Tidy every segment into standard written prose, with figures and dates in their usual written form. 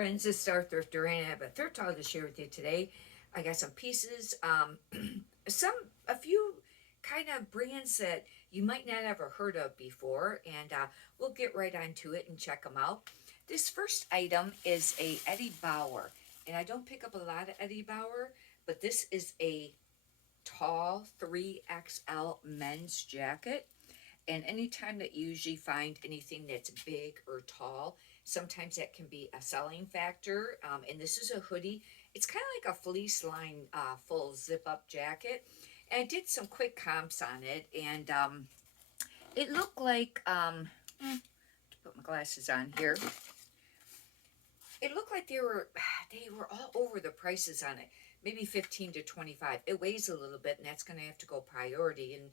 friends, it's Star Thrifter, and I have a thrift haul to share with you today. I got some pieces, a few kind of brands that you might not ever heard of before, and we'll get right onto it and check them out. This first item is a Eddie Bauer, and I don't pick up a lot of Eddie Bauer, but this is a tall 3XL men's jacket. And anytime that you usually find anything that's big or tall, sometimes that can be a selling factor. And this is a hoodie. It's kind of like a fleece line, full zip up jacket. And I did some quick comps on it, and it looked like, to put my glasses on here, it looked like they were all over the prices on it. Maybe 15 to 25. It weighs a little bit, and that's going to have to go priority and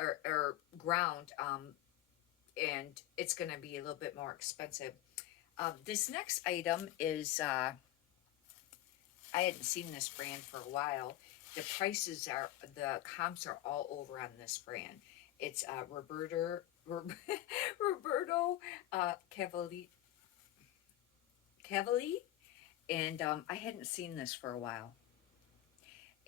or ground, and it's going to be a little bit more expensive. This next item is, I hadn't seen this brand for a while. The comps are all over on this brand. It's Roberto Cavalli, and I hadn't seen this for a while.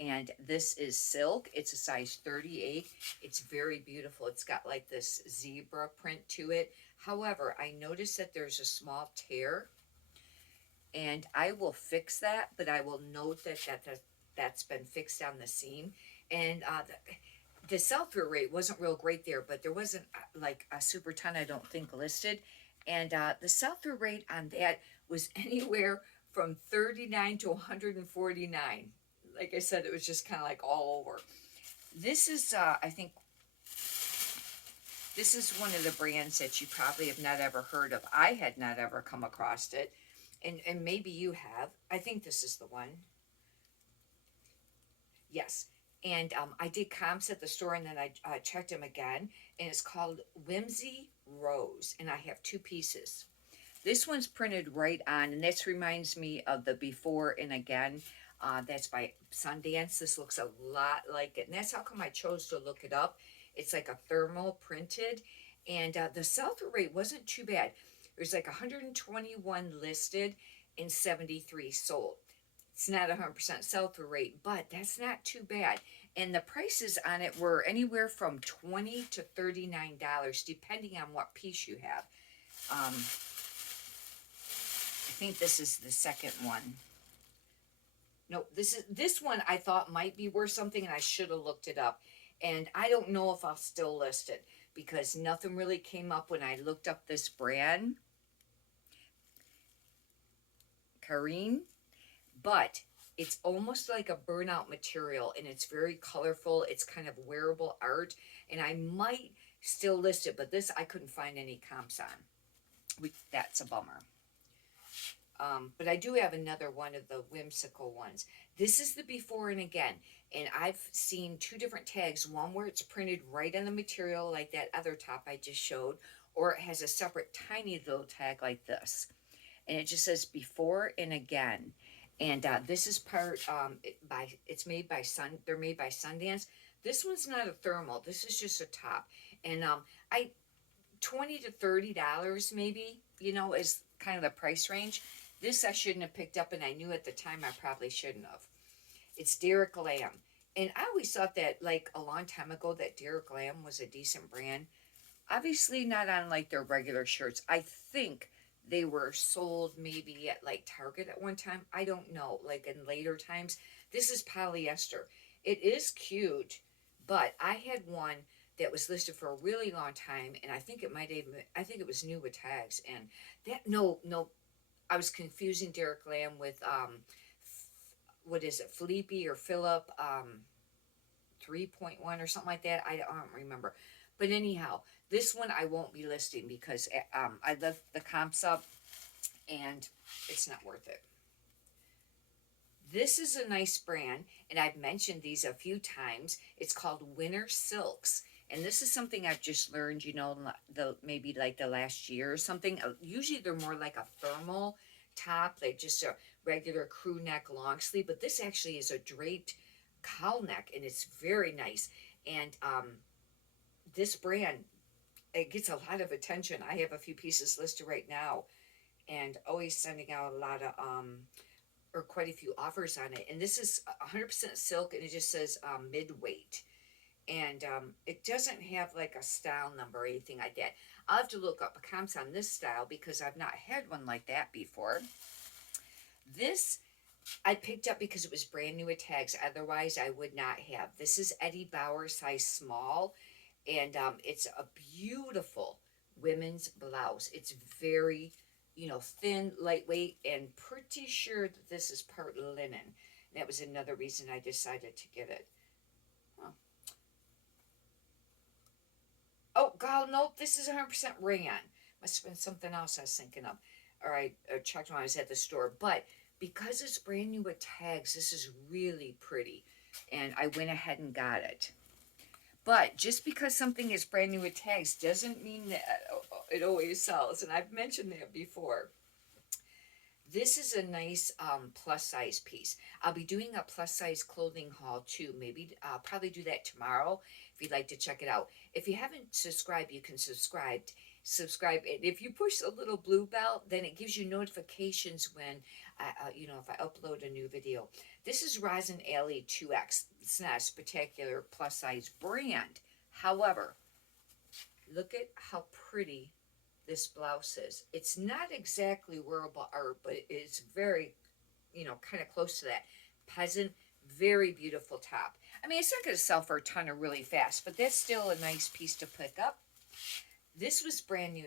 And this is silk. It's a size 38. It's very beautiful. It's got like this zebra print to it. However, I noticed that there's a small tear, and I will fix that, but I will note that's been fixed on the seam. And the sell-through rate wasn't real great there, but there wasn't like a super ton, I don't think, listed. And the sell-through rate on that was anywhere from 39 to 149. Like I said, it was just kind of like all over. This is, I think, this is one of the brands that you probably have not ever heard of. I had not ever come across it, and maybe you have. I think this is the one. Yes. And I did comps at the store, and then I checked them again, and it's called Whimsy Rose, and I have two pieces. This one's printed right on, and this reminds me of the Before and Again. That's by Sundance. This looks a lot like it, and that's how come I chose to look it up. It's like a thermal printed, and the sell-through rate wasn't too bad. There's like 121 listed and 73 sold. It's not 100% sell-through rate, but that's not too bad. And the prices on it were anywhere from $20 to $39, depending on what piece you have. I think this is the second one. No, this one I thought might be worth something, and I should have looked it up. And I don't know if I'll still list it, because nothing really came up when I looked up this brand, Kareen. But it's almost like a burnout material, and it's very colorful. It's kind of wearable art, and I might still list it, but this I couldn't find any comps on. That's a bummer. But I do have another one of the whimsical ones. This is the Before and Again, and I've seen two different tags. One where it's printed right on the material like that other top I just showed, or it has a separate tiny little tag like this. And it just says Before and Again. And this is it's made by they're made by Sundance. This one's not a thermal. This is just a top. And $20 to $30 maybe, is kind of the price range. This I shouldn't have picked up, and I knew at the time I probably shouldn't have. It's Derek Lamb. And I always thought that, like, a long time ago, that Derek Lamb was a decent brand. Obviously not on, like, their regular shirts. I think they were sold maybe at, like, Target at one time. I don't know, like, in later times. This is polyester. It is cute, but I had one that was listed for a really long time, and I think it was new with tags. And that, no, I was confusing Derek Lamb with, what is it, Felipe or Philip, 3.1 or something like that. I don't remember. But anyhow, this one I won't be listing, because I left the comps up, and it's not worth it. This is a nice brand, and I've mentioned these a few times. It's called Winter Silks. And this is something I've just learned, maybe like the last year or something. Usually they're more like a thermal top, like just a regular crew neck long sleeve. But this actually is a draped cowl neck, and it's very nice. And this brand, it gets a lot of attention. I have a few pieces listed right now. and always sending out a lot of or quite a few offers on it. And this is 100% silk, and it just says mid-weight. And it doesn't have like a style number or anything like that. I'll have to look up comps on this style because I've not had one like that before. This I picked up because it was brand new with tags. Otherwise, I would not have. This is Eddie Bauer size small, and it's a beautiful women's blouse. It's very, thin, lightweight, and pretty sure that this is part linen. And that was another reason I decided to get it. Huh. Oh, God, nope, this is 100% rayon. Must have been something else I was thinking of. Or I checked when I was at the store. But because it's brand new with tags, this is really pretty. And I went ahead and got it. But just because something is brand new with tags doesn't mean that it always sells. And I've mentioned that before. This is a nice plus size piece. I'll be doing a plus size clothing haul too. Maybe I'll probably do that tomorrow if you'd like to check it out. If you haven't subscribed, you can subscribe. And if you push the little blue bell, then it gives you notifications when if I upload a new video. This is Rosin Alley 2X. It's not a spectacular plus size brand. However, look at how pretty this blouse is. It's not exactly wearable art, but it's very, kind of close to that. Peasant, very beautiful top. I mean, it's not going to sell for a ton or really fast, but that's still a nice piece to pick up. This was brand new.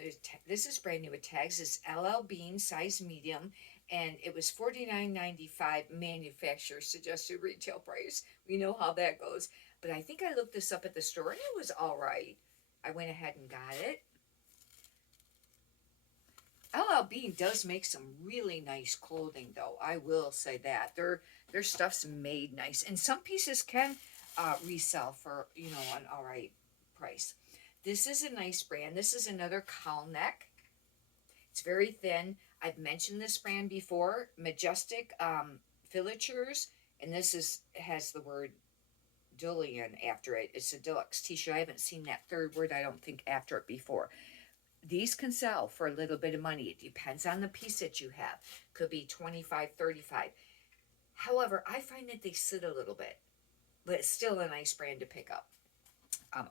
This is brand new with tags. It's LL Bean, size medium, and it was $49.95 manufacturer suggested retail price. We know how that goes. But I think I looked this up at the store, and it was all right. I went ahead and got it. LL Bean does make some really nice clothing, though. I will say that. Their stuff's made nice. And some pieces can resell for, an all right price. This is a nice brand. This is another cowl neck. It's very thin. I've mentioned this brand before. Majestic Filatures. And this has the word Dullion after it. It's a deluxe t-shirt. I haven't seen that third word, I don't think, after it before. These can sell for a little bit of money. It depends on the piece that you have. Could be $25, $35. However, I find that they sit a little bit. But it's still a nice brand to pick up.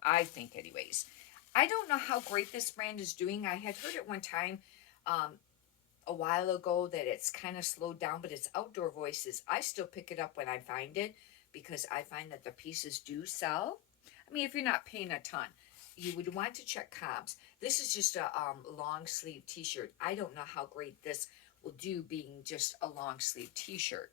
I think anyways. I don't know how great this brand is doing. I had heard at one time a while ago that it's kind of slowed down, but it's Outdoor Voices. I still pick it up when I find it because I find that the pieces do sell. I mean, if you're not paying a ton, you would want to check comps. This is just a long sleeve t-shirt. I don't know how great this will do being just a long sleeve t-shirt.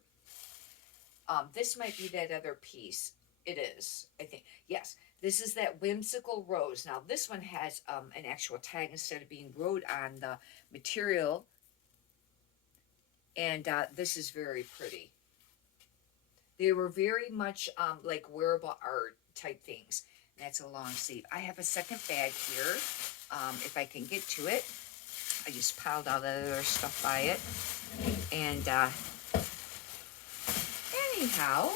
This might be that other piece. It is, I think. Yes, this is that Whimsical Rose. Now, this one has an actual tag instead of being wrote on the material. And this is very pretty. They were very much like wearable art type things. And that's a long sleeve. I have a second bag here, if I can get to it. I just piled all the other stuff by it. And anyhow,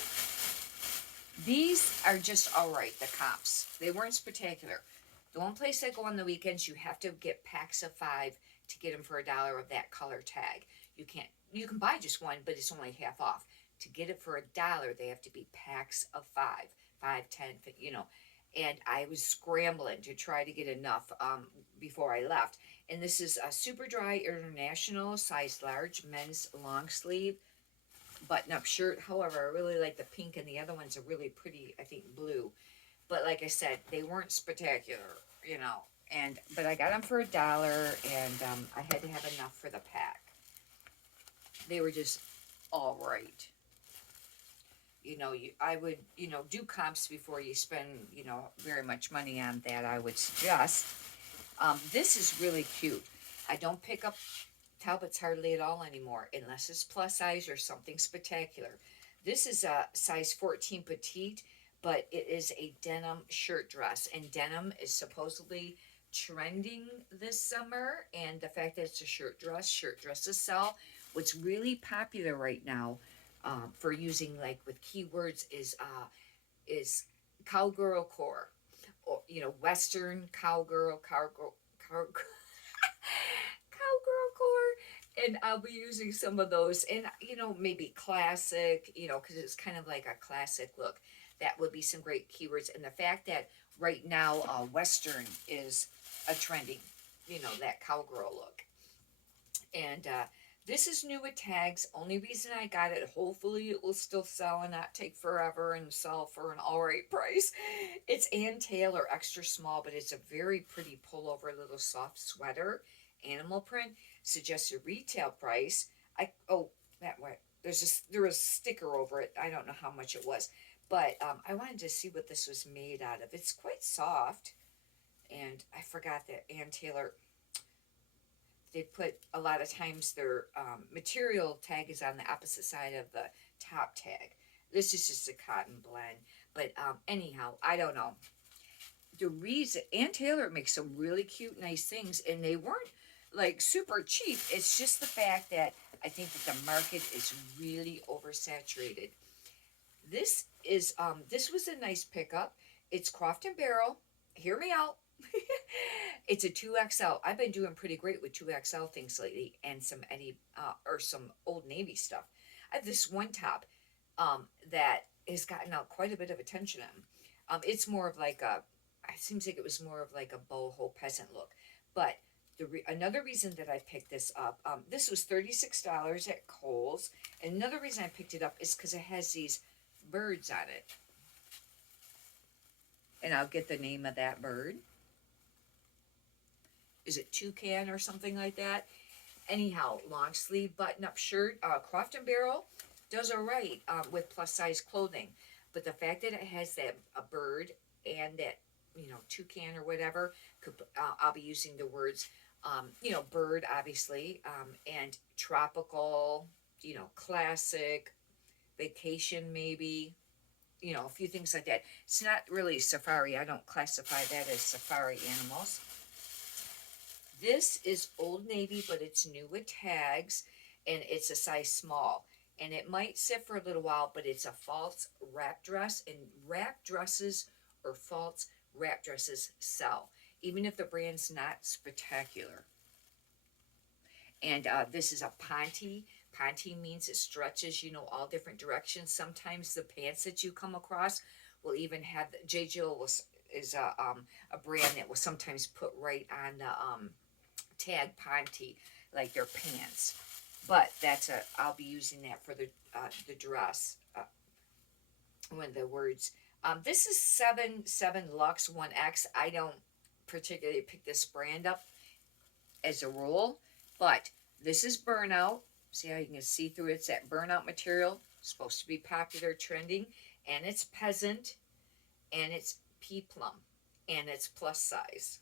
these are just all right, the comps. They weren't spectacular. The one place I go on the weekends, you have to get packs of 5 to get them for $1 of that color tag. You can buy just one, but it's only half off. To get it for $1, they have to be packs of 5, 10, And I was scrambling to try to get enough before I left. And this is a Super Dry International, size large, men's long sleeve, button-up shirt. However, I really like the pink, and the other ones are really pretty, I think, blue. But like I said, they weren't spectacular, but I got them for $1, and I had to have enough for the pack. They were just all right. I would, do comps before you spend, very much money on that, I would suggest. This is really cute. I don't pick up Talbots hardly at all anymore, unless it's plus size or something spectacular. This is a size 14 petite, but it is a denim shirt dress, and denim is supposedly trending this summer, and the fact that it's a shirt dresses sell. What's really popular right now for using like with keywords is cowgirl core, or Western cowgirl core, And I'll be using some of those, and maybe classic, because it's kind of like a classic look. That would be some great keywords. And the fact that right now, Western is a trending, that cowgirl look. And this is new with tags. Only reason I got it, hopefully it will still sell and not take forever and sell for an all right price. It's Ann Taylor extra small, but it's a very pretty pullover little soft sweater, animal print. Suggested retail price. That way there was a sticker over it. I don't know how much it was, but I wanted to see what this was made out of. It's quite soft, and I forgot that Ann Taylor, they put a lot of times their material tag is on the opposite side of the top tag. This is just a cotton blend. But anyhow, I don't know. The reason Ann Taylor makes some really cute, nice things, and they weren't like super cheap. It's just the fact that I think that the market is really oversaturated. This was a nice pickup. It's Croft and Barrel. Hear me out. It's a 2XL. I've been doing pretty great with 2XL things lately, and some Eddie or some Old Navy stuff. I have this one top that has gotten out quite a bit of attention on. It's more of like a. It seems like it was more of like a boho peasant look, but another reason that I picked this up, this was $36 at Kohl's. And another reason I picked it up is because it has these birds on it, and I'll get the name of that bird. Is it toucan or something like that? Anyhow, long sleeve button up shirt. Croft and Barrel does all right with plus size clothing, but the fact that it has that a bird and that toucan or whatever, I'll be using the words bird obviously, and tropical, classic, vacation maybe, a few things like that. It's not really safari. I don't classify that as safari animals. This is Old Navy, but it's new with tags, and it's a size small. And it might sit for a little while, but it's a false wrap dress, and wrap dresses or false wrap dresses sell, even if the brand's not spectacular. And this is a Ponte. Ponte means it stretches, all different directions. Sometimes the pants that you come across will even have, J. Jill is a brand that will sometimes put right on the tag Ponte, like their pants. But I'll be using that for the dress. When the words, this is 7 Lux 1X. I don't particularly pick this brand up as a rule, but this is Burnout. See how you can see through it? It's that Burnout material. It's supposed to be popular, trending, and it's peasant, and it's pea plum, and it's plus size.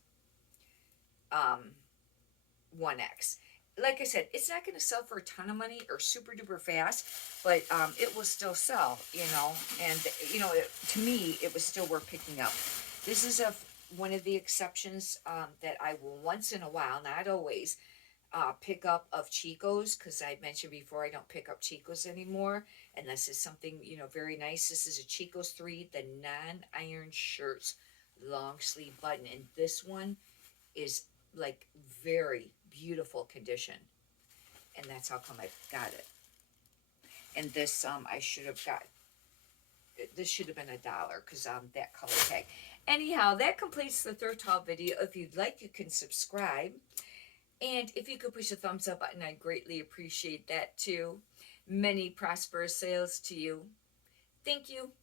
1X. Like I said, it's not going to sell for a ton of money or super duper fast, but it will still sell, and to me, it was still worth picking up. This is one of the exceptions that I will once in a while, not always, pick up of Chico's, because I mentioned before I don't pick up Chico's anymore, and this is something, very nice. This is a Chico's 3, the non-iron shirts, long sleeve button, and this one is like very beautiful condition, and that's how come I got it. And this I should have got, this should have been $1 because that color tag. Anyhow, that completes the thrift haul video. If you'd like, you can subscribe, and if you could push the thumbs up button, I'd greatly appreciate that too. Many prosperous sales to you. Thank you.